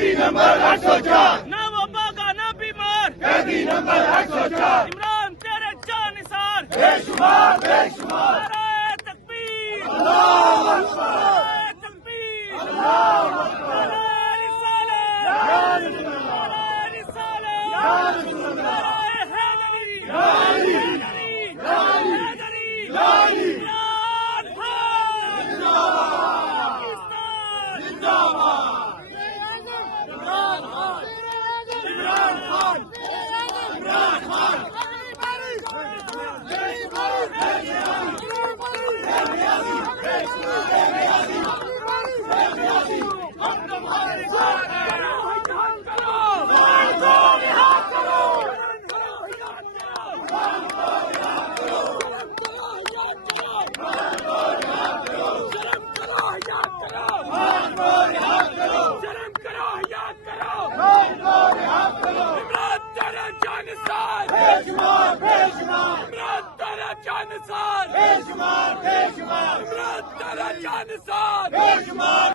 कैदी नंबर 804, ना वो बागा ना बीमार, कैदी नंबर 804, इमरान तेरे जानिसार, बेशुमार बेशुमार, नारे तकबीर, अल्लाहु अकबर, नारे तकबीर, अल्लाहु अकबर, नारे रिसालत, या रसूल अल्लाह, नारे रिसालत, या रसूल अल्लाह, नारे हैदरी, या अली, हैदरी, या अली, हैदरी, या अली, इमरान खान, पाकिस्तान, जिंदाबाद, इमरान खान, इमरान खान, इमरान खान, हम तुम्हारे साथ हैं, बेशुमार बेशुमार, इमरान तेरा जानिसार, बेशुमार बेशुमार, इमरान तेरा जानिसार। बेशुमार